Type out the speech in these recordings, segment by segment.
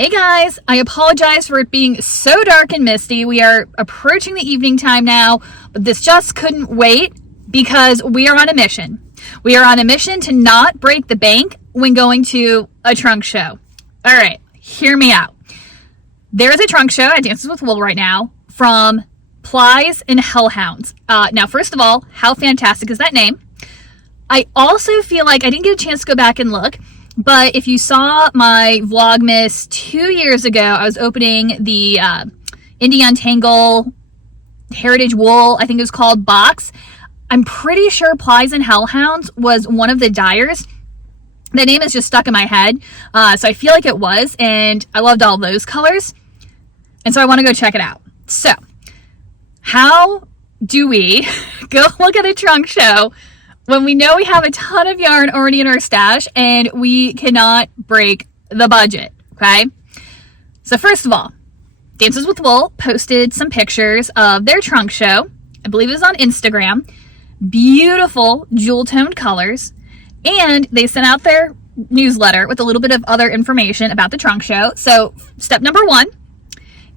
Hey guys, I apologize for it being so dark and misty. We are approaching the evening time now, but this just couldn't wait because we are on a mission. We are on a mission to not break the bank when going to a trunk show. All right, hear me out. There is a trunk show at Dances with Wool right now from Plies and Hellhounds. Now, first of all, how fantastic is that name? I also feel like I didn't get a chance to go back and look, but if you saw my Vlogmas 2 years ago, I was opening the Indie Untangle Heritage Wool, I think it was called, box. I'm pretty sure Plies and Hellhounds was one of the dyers. The name is just stuck in my head, so I feel like it was, and I loved all those colors, and so I want to go check it out. So, how do we go look at a trunk show when we know we have a ton of yarn already in our stash and we cannot break the budget, okay? So first of all, Dances with Wool posted some pictures of their trunk show. I believe it was on Instagram. Beautiful jewel-toned colors. And they sent out their newsletter with a little bit of other information about the trunk show. So step number one,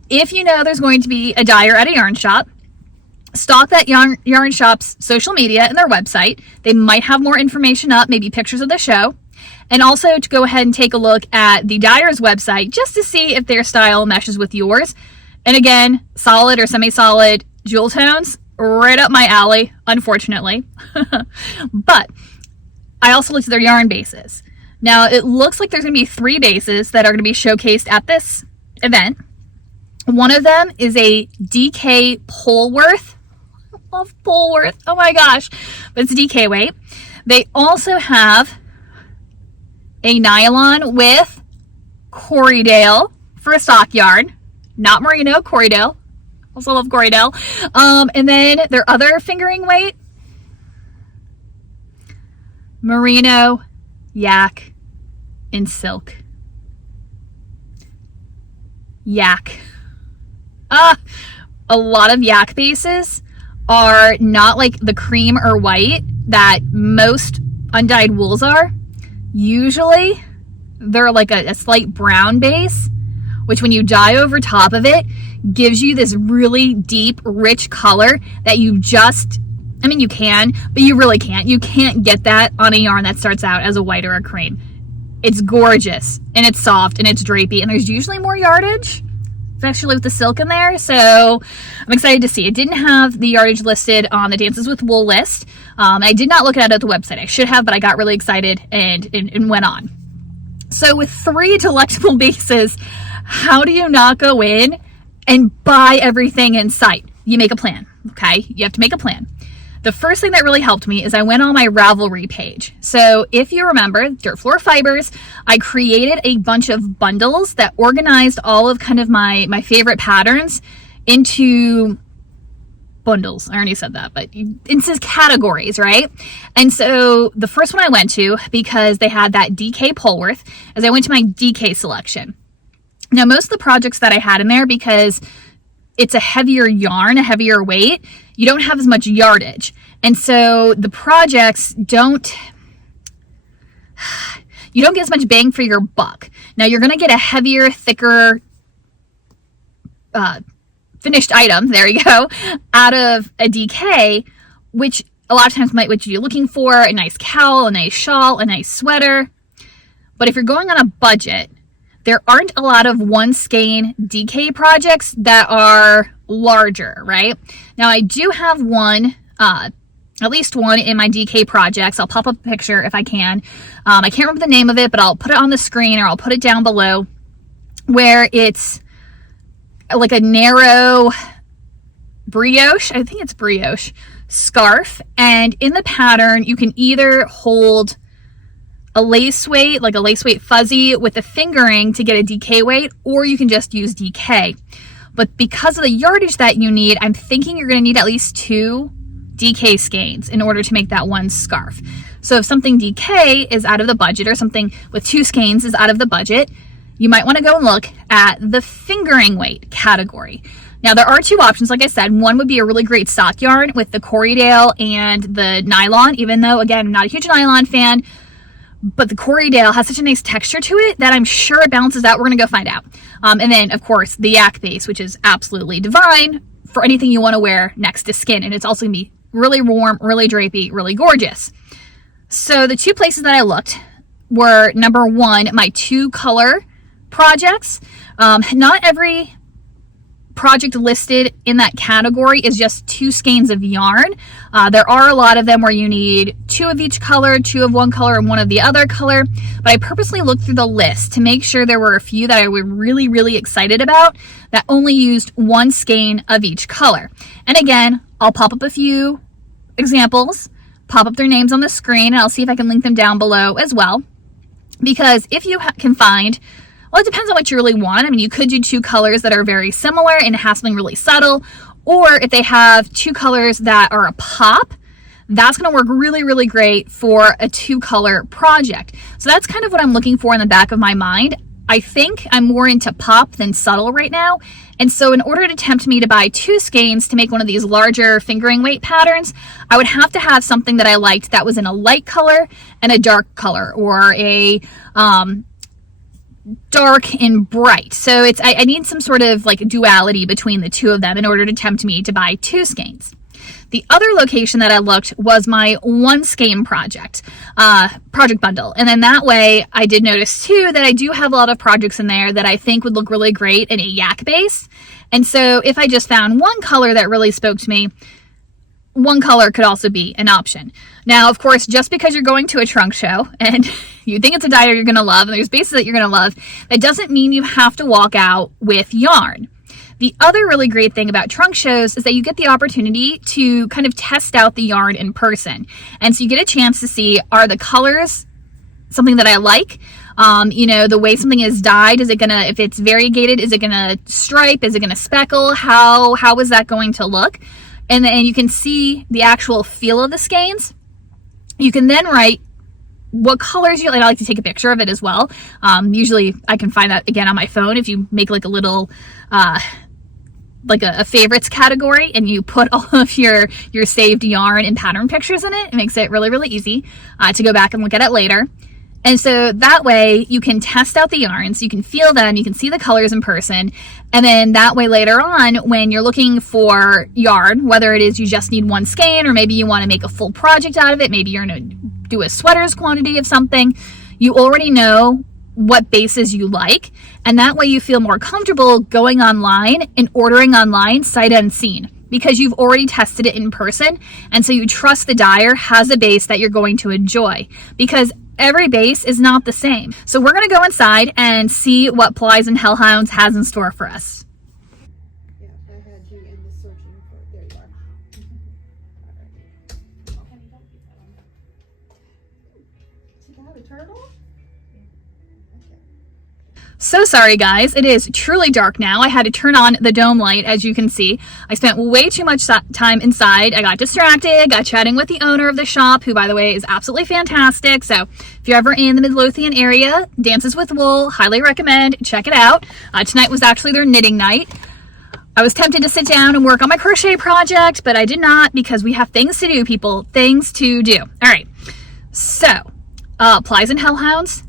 if you know there's going to be a dyer at a yarn shop, stalk that yarn shop's social media and their website. They might have more information up, maybe pictures of the show. And also to go ahead and take a look at the dyer's website just to see if their style meshes with yours. And again, solid or semi-solid jewel tones, right up my alley, unfortunately. But I also looked at their yarn bases. Now, it looks like there's going to be 3 bases that are going to be showcased at this event. One of them is a DK Polworth. I love Polworth. Oh my gosh. But it's DK weight. They also have a nylon with Corriedale for a sock yarn. Not Merino, Corriedale. Also love Corriedale. And then their other fingering weight, Merino, Yak, and Silk. Yak. A lot of Yak bases are not like the cream or white that most undyed wools are. Usually they're like a slight brown base, which when you dye over top of it gives you this really deep, rich color that you just, I mean, you can, but you really can't. You can't get that on a yarn that starts out as a white or a cream. It's gorgeous, and it's soft, and it's drapey, and there's usually more yardage, especially with the silk in there, so I'm excited to see. It didn't have the yardage listed on the Dances with Wool list. I did not look at it at the website. I should have, but I got really excited and went on. So with 3 delectable bases, how do you not go in and buy everything in sight? You make a plan, okay? You have to make a plan. The first thing that really helped me is I went on my Ravelry page. So if you remember, Dirt Floor Fibers, I created a bunch of bundles that organized all of kind of my favorite patterns into bundles. I already said that, but into categories, right? And so the first one I went to, because they had that DK Polworth, is I went to my DK selection. Now, most of the projects that I had in there, because it's a heavier yarn, a heavier weight, you don't have as much yardage. And so the projects you don't get as much bang for your buck. Now you're going to get a heavier, thicker, finished item, there you go, out of a DK, which a lot of times might what you're looking for, a nice cowl, a nice shawl, a nice sweater. But if you're going on a budget, there aren't a lot of one skein DK projects that are larger, right? Now I do have one, at least one in my DK projects. I'll pop up a picture if I can. I can't remember the name of it, but I'll put it on the screen or I'll put it down below, where it's like a narrow brioche, I think it's brioche, scarf. And in the pattern, you can either hold a lace weight, like a lace weight fuzzy with a fingering to get a DK weight, or you can just use DK. But because of the yardage that you need, I'm thinking you're going to need at least 2 DK skeins in order to make that one scarf. So if something DK is out of the budget, or something with 2 skeins is out of the budget, you might want to go and look at the fingering weight category. Now there are 2 options, like I said. One would be a really great sock yarn with the Corriedale and the nylon, even though, again, I'm not a huge nylon fan. but the Corriedale has such a nice texture to it that I'm sure it balances out. We're going to go find out. And then, of course, the yak base, which is absolutely divine for anything you want to wear next to skin. And it's also going to be really warm, really drapey, really gorgeous. So the two places that I looked were, number one, my 2-color projects. Not every project listed in that category is just 2 skeins of yarn. There are a lot of them where you need 2 of each color, 2 of one color, and 1 of the other color. But I purposely looked through the list to make sure there were a few that I was really, really excited about that only used 1 skein of each color. And again, I'll pop up a few examples, pop up their names on the screen, and I'll see if I can link them down below as well. Because if you can find, well, it depends on what you really want. I mean, you could do 2 colors that are very similar and have something really subtle, or if they have 2 colors that are a pop, that's going to work really, really great for a 2-color project. So that's kind of what I'm looking for in the back of my mind. I think I'm more into pop than subtle right now. And so in order to tempt me to buy 2 skeins to make one of these larger fingering weight patterns, I would have to have something that I liked that was in a light color and a dark color, or a dark and bright. So I need some sort of like duality between the 2 of them in order to tempt me to buy 2 skeins. The other location that I looked was my 1 skein project bundle. And then that way I did notice too that I do have a lot of projects in there that I think would look really great in a yak base. And so if I just found 1 color that really spoke to me, 1 color could also be an option. Now, of course, just because you're going to a trunk show and you think it's a dyer you're going to love and there's bases that you're going to love, that doesn't mean you have to walk out with yarn. The other really great thing about trunk shows is that you get the opportunity to kind of test out the yarn in person. And so you get a chance to see, are the colors something that I like? You know, the way something is dyed, is it gonna, if it's variegated, is it gonna stripe? Is it gonna speckle? How is that going to look? And then you can see the actual feel of the skeins. You can then write what colors you like. I like to take a picture of it as well. Usually I can find that again on my phone. If you make like a little, like a favorites category, and you put all of your saved yarn and pattern pictures in it, it makes it really, really easy to go back and look at it later. And so that way you can test out the yarns, you can feel them, you can see the colors in person. And then that way later on, when you're looking for yarn, whether it is you just need 1 skein, or maybe you want to make a full project out of it, maybe you're going to do a sweater's quantity of something, you already know what bases you like. And that way you feel more comfortable going online and ordering online sight unseen, because you've already tested it in person. And so you trust the dyer has a base that you're going to enjoy, because every base is not the same. So we're going to go inside and see what Plies and Hellhounds has in store for us. Yeah, I had you in the searching for, there you are. Did I have a turtle? So sorry guys, it is truly dark now. I had to turn on the dome light, as you can see. I spent way too much time inside. I got distracted, got chatting with the owner of the shop, who by the way is absolutely fantastic. So if you're ever in the Midlothian area, Dances with Wool, highly recommend, check it out. Tonight was actually their knitting night. I was tempted to sit down and work on my crochet project, but I did not, because we have things to do, people, things to do. All right, so Plies and Hellhounds,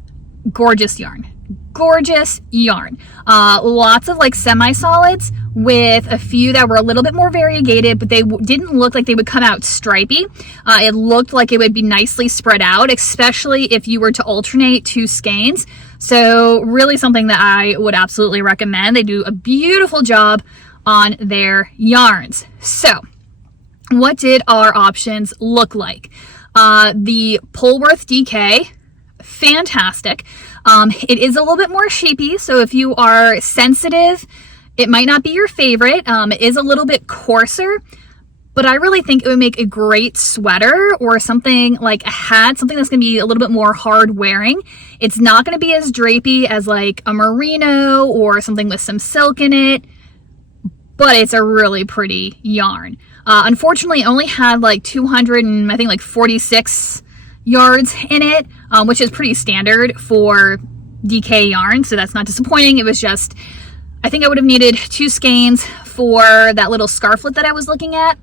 gorgeous yarn. Gorgeous yarn. Lots of like semi-solids with a few that were a little bit more variegated, but they didn't look like they would come out stripy. It looked like it would be nicely spread out, especially if you were to alternate 2 skeins. So really something that I would absolutely recommend. They do a beautiful job on their yarns. So what did our options look like? The Polworth DK, fantastic. It is a little bit more shapy, so if you are sensitive, it might not be your favorite. It is a little bit coarser, but I really think it would make a great sweater or something like a hat, something that's going to be a little bit more hard wearing. It's not going to be as drapey as like a merino or something with some silk in it, but it's a really pretty yarn. Unfortunately, it only had like 200 and I think like 46 yards in it, which is pretty standard for DK yarn, so that's not disappointing. It was just, I think I would have needed 2 skeins for that little scarflet that I was looking at.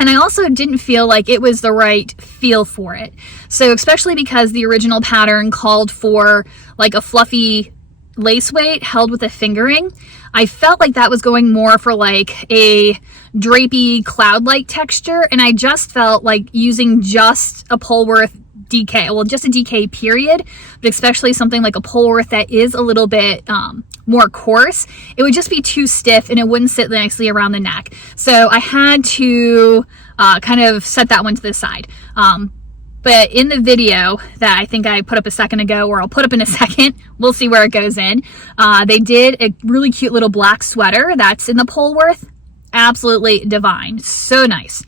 And I also didn't feel like it was the right feel for it. So especially because the original pattern called for like a fluffy lace weight held with a fingering, I felt like that was going more for like a drapey cloud-like texture. And I just felt like using just a Polworth DK, well, just a DK period, but especially something like a Polworth that is a little bit more coarse, it would just be too stiff and it wouldn't sit nicely around the neck. So I had to kind of set that one to the side. But in the video that I think I put up a second ago, or I'll put up in a second, we'll see where it goes in. They did a really cute little black sweater that's in the Polworth. Absolutely divine. So nice.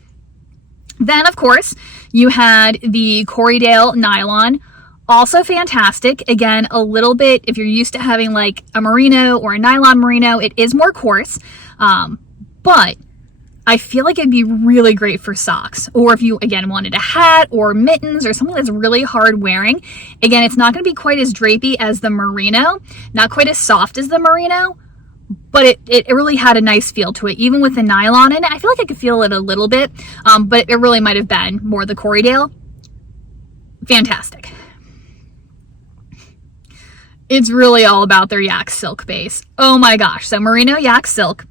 Then, of course, you had the Corriedale nylon. Also fantastic. Again, a little bit, if you're used to having like a merino or a nylon merino, it is more coarse. But I feel like it'd be really great for socks. Or if you, again, wanted a hat or mittens or something that's really hard wearing. Again, it's not going to be quite as drapey as the merino, not quite as soft as the merino, but it really had a nice feel to it, even with the nylon in it. I feel like I could feel it a little bit, but it really might have been more the Corriedale. Fantastic. It's really all about their yak silk base. Oh my gosh. So merino yak silk.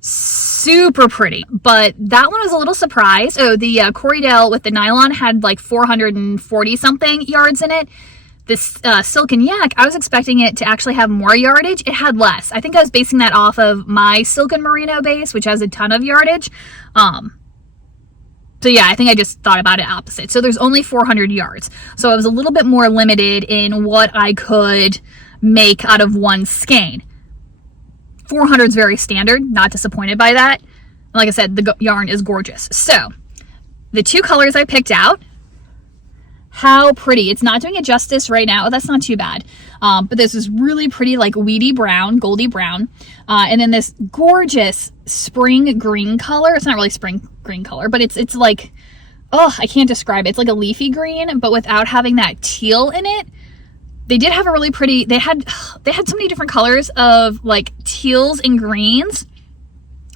Super pretty, but that one was a little surprised. Oh, the Corriedale with the nylon had like 440 something yards in it. This silk and yak, I was expecting it to actually have more yardage. It had less. I think I was basing that off of my silk and merino base, which has a ton of yardage. So yeah, I think I just thought about it opposite. So there's only 400 yards. So I was a little bit more limited in what I could make out of one skein. 400 is very standard, not disappointed by that. And like I said, the yarn is gorgeous. So the two colors I picked out, how pretty. It's not doing it justice right now. Oh, that's not too bad. But this is really pretty, like weedy brown, goldy brown. And then this gorgeous spring green color. It's not really spring green color, but it's like, oh, I can't describe it. It's like a leafy green, but without having that teal in it. They did have a really pretty, they had so many different colors of like teals and greens.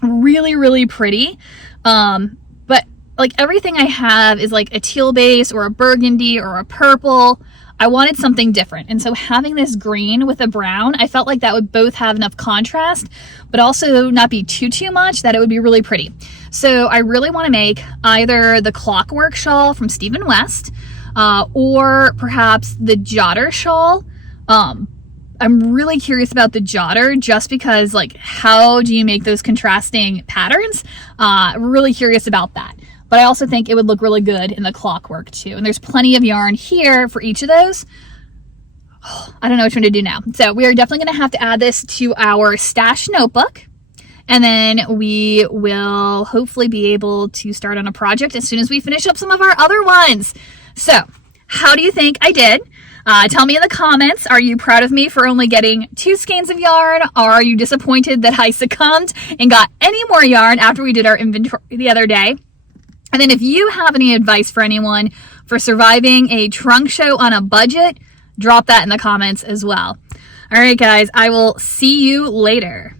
Really, really pretty. But like everything I have is like a teal base or a burgundy or a purple. I wanted something different. And so having this green with a brown, I felt like that would both have enough contrast, but also not be too much, that it would be really pretty. So I really want to make either the Clockwork shawl from Stephen West, or perhaps the Jotter shawl. I'm really curious about the Jotter just because, like, how do you make those contrasting patterns? Really curious about that. But I also think it would look really good in the Clockwork too. And there's plenty of yarn here for each of those. I don't know which one to do now. So we are definitely going to have to add this to our stash notebook. And then we will hopefully be able to start on a project as soon as we finish up some of our other ones. So how do you think I did? Tell me in the comments, are you proud of me for only getting 2 skeins of yarn? Or are you disappointed that I succumbed and got any more yarn after we did our inventory the other day? And then if you have any advice for anyone for surviving a trunk show on a budget, drop that in the comments as well. All right, guys, I will see you later.